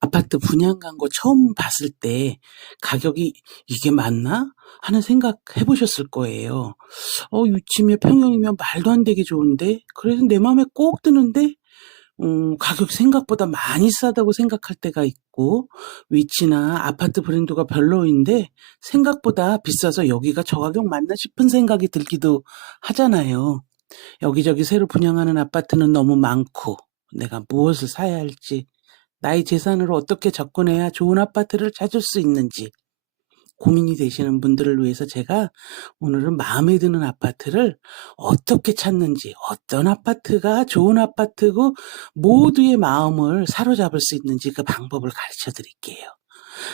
아파트 분양간 거 처음 봤을 때 가격이 '이게 맞나?' 하는 생각 해 보셨을 거예요. 6층에 평형이면 말도 안 되게 좋은데 그래도 내 맘에 꼭 드는데 가격이 생각보다 많이 싸다고 생각할 때가 있고, 위치나 아파트 브랜드가 별로인데 생각보다 비싸서 '여기가 저 가격 맞나?' 싶은 생각이 들기도 하잖아요. 여기저기 새로 분양하는 아파트는 너무 많고 내가 무엇을 사야 할지, 나의 재산으로 어떻게 접근해야 좋은 아파트를 찾을 수 있는지 고민이 되시는 분들을 위해서 제가 오늘은 마음에 드는 아파트를 어떻게 찾는지, 어떤 아파트가 좋은 아파트고 모두의 마음을 사로잡을 수 있는지 그 방법을 가르쳐 드릴게요.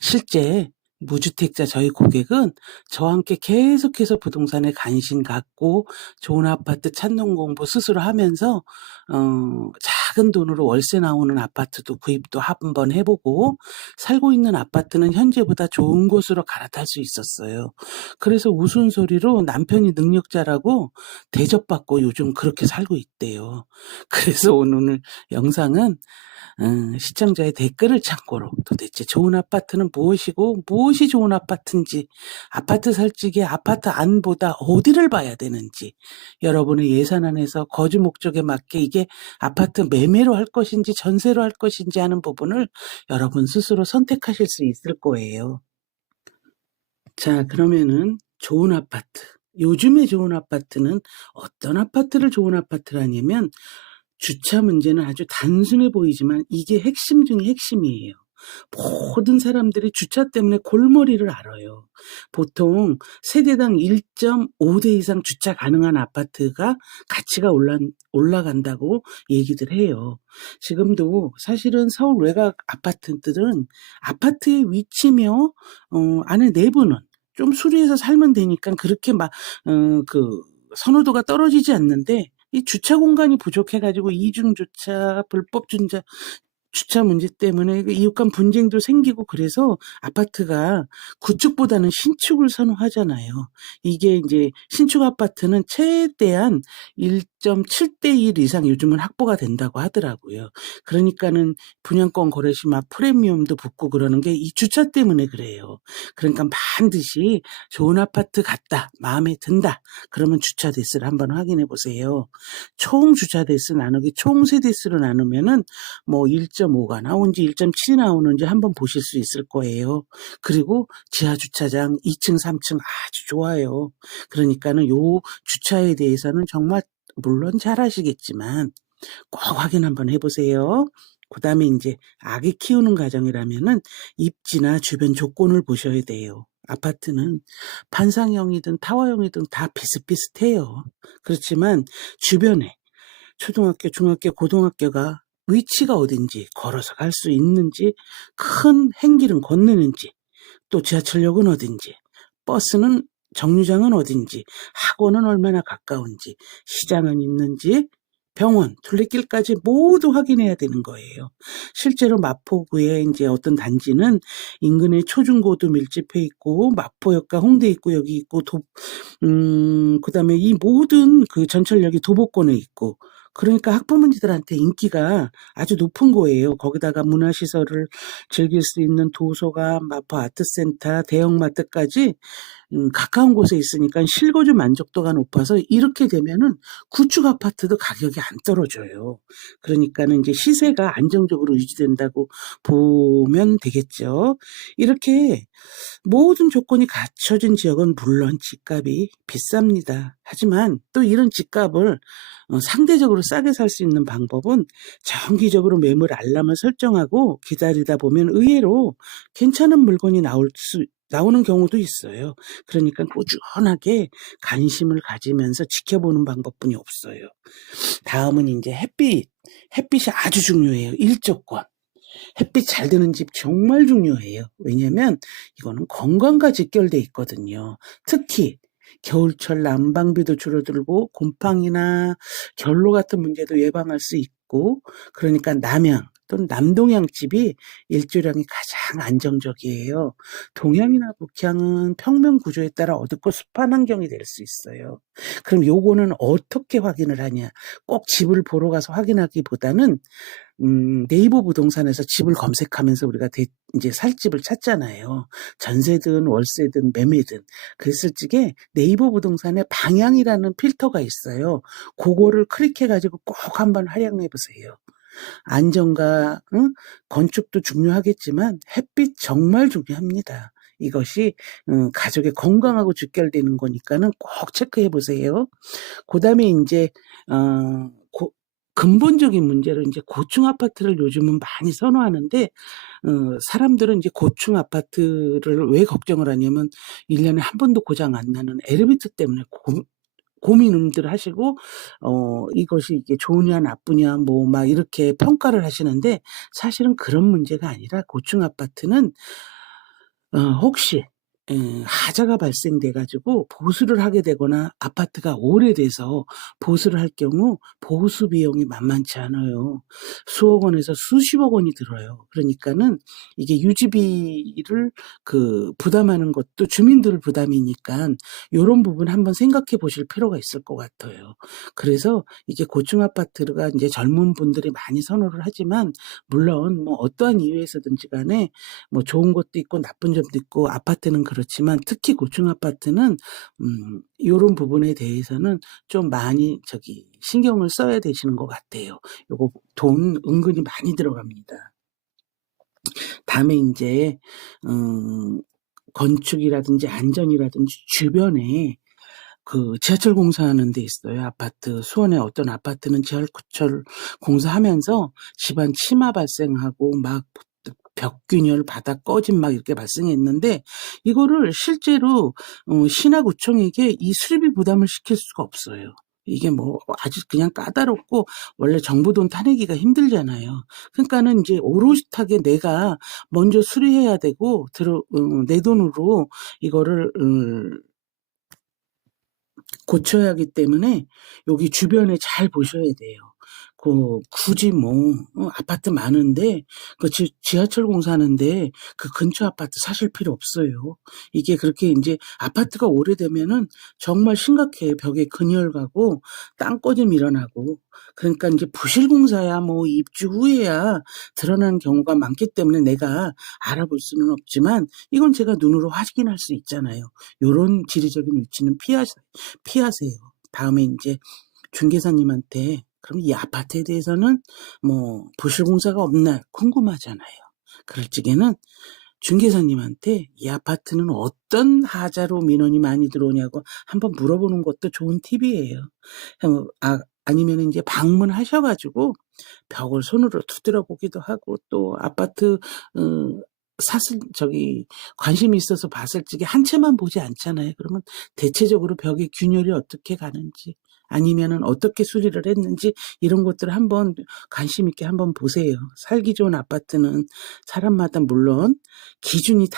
실제 무주택자 저희 고객은 저와 함께 계속해서 부동산에 관심 갖고 좋은 아파트 찾는 공부 스스로 하면서 작은 돈으로 월세 나오는 아파트도 구입도 한번 해보고, 살고 있는 아파트는 현재보다 좋은 곳으로 갈아탈 수 있었어요. 그래서 우스운소리로 남편이 능력자라고 대접받고 요즘 그렇게 살고 있대요. 그래서 오늘 영상은 시청자의 댓글을 참고로 도대체 좋은 아파트는 무엇이고 무엇이 좋은 아파트인지, 아파트 살 적에 아파트 안보다 어디를 봐야 되는지, 여러분의 예산 안에서 거주 목적에 맞게 이게 아파트 매매로 할 것인지 전세로 할 것인지 하는 부분을 여러분 스스로 선택하실 수 있을 거예요. 자, 그러면은 좋은 아파트. 요즘에 좋은 아파트는 어떤 아파트를 좋은 아파트라냐면, 주차 문제는 아주 단순해 보이지만 이게 핵심 중의 핵심이에요. 모든 사람들이 주차 때문에 골머리를 앓아요. 보통 세대당 1.5대 이상 주차 가능한 아파트가 가치가 올라간다고 얘기들 해요. 지금도 사실은 서울 외곽 아파트들은 아파트의 위치며 안에 내부는 좀 수리해서 살면 되니까 그렇게 막 선호도가 떨어지지 않는데, 이 주차 공간이 부족해 가지고 이중 주차, 불법 주차 문제 때문에 이웃 간 분쟁도 생기고, 그래서 아파트가 구축보다는 신축을 선호하잖아요. 이게 이제 신축 아파트는 최대한 1.7대 1 이상 요즘은 확보가 된다고 하더라고요. 그러니까는 분양권 거래 시 막 프리미엄도 붙고 그러는 게 이 주차 때문에 그래요. 그러니까 반드시 좋은 아파트 같다, 마음에 든다, 그러면 주차 대수를 한번 확인해 보세요. 총 주차 대수 나누기 총 세대수로 나누면은 뭐 1.5가 나오는지 1.7이 나오는지 한번 보실 수 있을 거예요. 그리고 지하 주차장 2층, 3층 아주 좋아요. 그러니까는 요 주차에 대해서는 정말 물론 잘 아시겠지만 꼭 확인 한번 해보세요. 그 다음에 이제 아기 키우는 가정이라면은 입지나 주변 조건을 보셔야 돼요. 아파트는 판상형이든 타워형이든 다 비슷비슷해요. 그렇지만 주변에 초등학교, 중학교, 고등학교가 위치가 어딘지, 걸어서 갈 수 있는지, 큰 행길은 건너는지, 또 지하철역은 어딘지, 버스는 정류장은 어딘지, 학원은 얼마나 가까운지, 시장은 있는지, 병원, 둘레길까지 모두 확인해야 되는 거예요. 실제로 마포구에 이제 어떤 단지는 인근에 초중고도 밀집해 있고, 마포역과 홍대 입구역이 있고, 그다음에 이 모든 그 전철역이 도보권에 있고, 그러니까 학부모님들한테 인기가 아주 높은 거예요. 거기다가 문화시설을 즐길 수 있는 도서관, 마포 아트센터, 대형마트까지 가까운 곳에 있으니까 실거주 만족도가 높아서 이렇게 되면은 구축 아파트도 가격이 안 떨어져요. 그러니까는 이제 시세가 안정적으로 유지된다고 보면 되겠죠. 이렇게 모든 조건이 갖춰진 지역은 물론 집값이 비쌉니다. 하지만 또 이런 집값을 상대적으로 싸게 살 수 있는 방법은 정기적으로 매물 알람을 설정하고 기다리다 보면 의외로 괜찮은 물건이 나오는 경우도 있어요. 그러니까 꾸준하게 관심을 가지면서 지켜보는 방법뿐이 없어요. 다음은 이제 햇빛. 햇빛이 아주 중요해요. 일조권. 햇빛 잘 드는 집 정말 중요해요. 왜냐면 이거는 건강과 직결돼 있거든요. 특히 겨울철 난방비도 줄어들고 곰팡이나 결로 같은 문제도 예방할 수 있고, 그러니까 남양, 또는 남동향집이 일조량이 가장 안정적이에요. 동향이나 북향은 평면 구조에 따라 어둡고 습한 환경이 될 수 있어요. 그럼 요거는 어떻게 확인을 하냐? 꼭 집을 보러 가서 확인하기보다는 네이버 부동산에서 집을 검색하면서 우리가 이제 살 집을 찾잖아요. 전세든 월세든 매매든. 그랬을 적에 네이버 부동산에 방향이라는 필터가 있어요. 그거를 클릭해가지고 꼭 한번 활용해 보세요. 안전과 건축도 중요하겠지만 햇빛 정말 중요합니다. 이것이 가족의 건강하고 직결되는 거니까는 꼭 체크해 보세요. 그다음에 이제 어 근본적인 문제로 이제 고층 아파트를 요즘은 많이 선호하는데 사람들은 이제 고층 아파트를 왜 걱정을 하냐면 1년에 한 번도 고장 안 나는 엘리베이터 때문에 고민들 하시고 이것이 이게 좋으냐 나쁘냐 뭐 막 이렇게 평가를 하시는데 사실은 그런 문제가 아니라 고층 아파트는 혹시 하자가 발생돼 가지고 보수를 하게 되거나 아파트가 오래돼서 보수를 할 경우 보수 비용이 만만치 않아요. 수억 원에서 수십억 원이 들어요. 그러니까는 이게 유지비를 부담하는 것도 주민들 부담이니까 요런 부분 한번 생각해 보실 필요가 있을 것 같아요. 그래서 이게 고층 아파트가 이제 젊은 분들이 많이 선호를 하지만 물론 뭐 어떠한 이유에서든지 간에 뭐 좋은 것도 있고 나쁜 점도 있고 아파트는 그렇지만 특히 고층 아파트는 요런 부분에 대해서는 좀 많이 신경을 써야 되시는 것 같아요. 요거 돈 은근히 많이 들어갑니다. 다음에 인제 건축이라든지 안전이라든지 주변에 지하철 공사하는 데 있어요. 아파트 수원의 어떤 아파트는 지하철 공사하면서 집안 침하 발생하고 막 벽균열, 바닥 꺼짐 막 이렇게 발생했는데 이거를 실제로 신하구청에게 이 수리비 부담을 시킬 수가 없어요. 이게 뭐 아주 그냥 까다롭고 원래 정부 돈 타내기가 힘들잖아요. 그러니까는 이제 오롯하게 내가 먼저 수리해야 되고 내 돈으로 이거를 고쳐야 하기 때문에 여기 주변에 잘 보셔야 돼요. 굳이 뭐 아파트 많은데 지하철 공사하는데 그 근처 아파트 사실 필요 없어요. 이게 그렇게 이제 아파트가 오래되면은 정말 심각해요. 벽에 근열 가고 땅 꺼짐 일어나고. 그러니까 이제 부실 공사야 뭐 입주 후에야 드러나는 경우가 많기 때문에 내가 알아볼 수는 없지만 이건 제가 눈으로 확인할 수 있잖아요. 요런 지리적인 위치는 피하세요. 다음에 이제 중개사님한테 그럼 이 아파트에 대해서는 뭐 부실 공사가 없나 궁금하잖아요. 그럴 적에는 중개사님한테 이 아파트는 어떤 하자로 민원이 많이 들어오냐고 한번 물어보는 것도 좋은 팁이에요. 아니면 이제 방문하셔가지고 벽을 손으로 두드려 보기도 하고 또 아파트 관심이 있어서 봤을 적에 한 채만 보지 않잖아요. 그러면 대체적으로 벽의 균열이 어떻게 가는지 아니면은 어떻게 수리를 했는지 이런 것들을 한번 관심 있게 한번 보세요. 살기 좋은 아파트는 사람마다 물론 기준이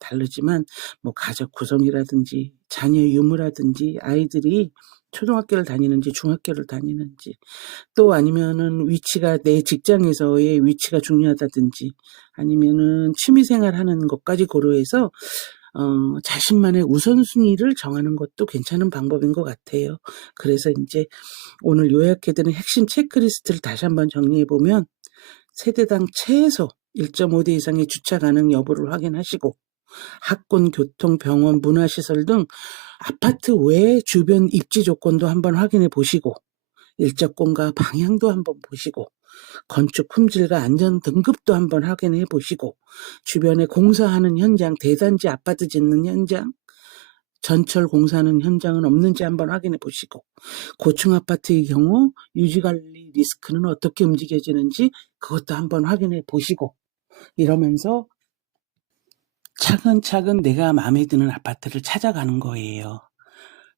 다르지만 뭐 가족 구성이라든지 자녀 유무라든지 아이들이 초등학교를 다니는지 중학교를 다니는지 또 아니면은 위치가 내 직장에서의 위치가 중요하다든지 아니면은 취미생활 하는 것까지 고려해서 자신만의 우선순위를 정하는 것도 괜찮은 방법인 것 같아요. 그래서 이제 오늘 요약해드린 핵심 체크리스트를 다시 한번 정리해보면 세대당 최소 1.5대 이상의 주차 가능 여부를 확인하시고 학군, 교통, 병원, 문화시설 등 아파트 외 주변 입지 조건도 한번 확인해 보시고 일적공과 방향도 한번 보시고 건축 품질과 안전 등급도 한번 확인해 보시고 주변에 공사하는 현장, 대단지 아파트 짓는 현장, 전철 공사하는 현장은 없는지 한번 확인해 보시고 고층 아파트의 경우 유지관리 리스크는 어떻게 움직여지는지 그것도 한번 확인해 보시고 이러면서 차근차근 내가 마음에 드는 아파트를 찾아가는 거예요.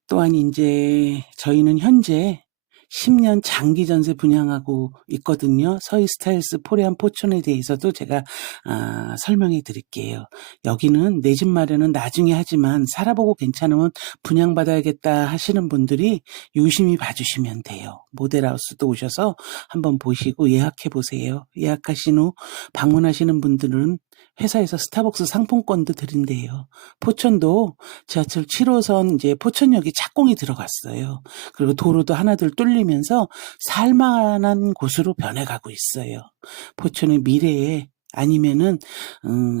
또한 이제 저희는 현재 10년 장기 전세 분양하고 있거든요. 서희 스타일스 포레안 포천에 대해서도 제가 설명해 드릴게요. 여기는 내 집 마련은 나중에 하지만 살아보고 괜찮으면 분양받아야겠다 하시는 분들이 유심히 봐주시면 돼요. 모델하우스도 오셔서 한번 보시고 예약해 보세요. 예약하신 후 방문하시는 분들은 회사에서 스타벅스 상품권도 드린대요. 포천도 지하철 7호선 이제 포천역이 착공이 들어갔어요. 그리고 도로도 하나둘 뚫리면서 살만한 곳으로 변해가고 있어요. 포천의 미래에 아니면은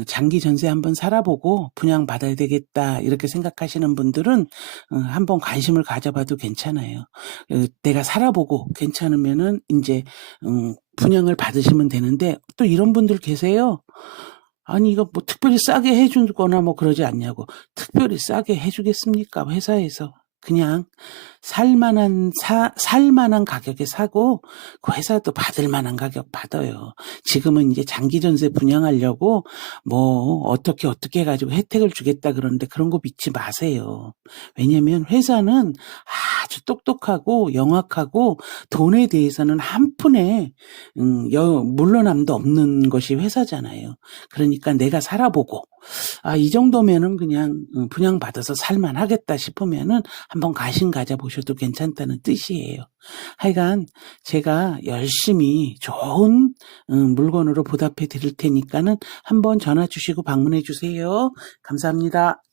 장기 전세 한번 살아보고 분양받아야 되겠다 이렇게 생각하시는 분들은 한번 관심을 가져봐도 괜찮아요. 내가 살아보고 괜찮으면은 이제 분양을 받으시면 되는데 또 이런 분들 계세요. 아니 이거 뭐 특별히 싸게 해주거나 뭐 그러지 않냐고. 특별히 싸게 해주겠습니까? 회사에서. 그냥 살만한 가격에 사고 그 회사도 받을 만한 가격 받아요. 지금은 이제 장기 전세 분양하려고 뭐 어떻게 해가지고 혜택을 주겠다 그러는데 그런 거 믿지 마세요. 왜냐면 회사는 아주 똑똑하고 영악하고 돈에 대해서는 한 푼에 물러남도 없는 것이 회사잖아요. 그러니까 내가 살아보고 이 정도면은 그냥 분양받아서 살만하겠다 싶으면은 한번 가심 가져보셔도 괜찮다는 뜻이에요. 하여간 제가 열심히 좋은 물건으로 보답해 드릴 테니까는 한번 전화 주시고 방문해 주세요. 감사합니다.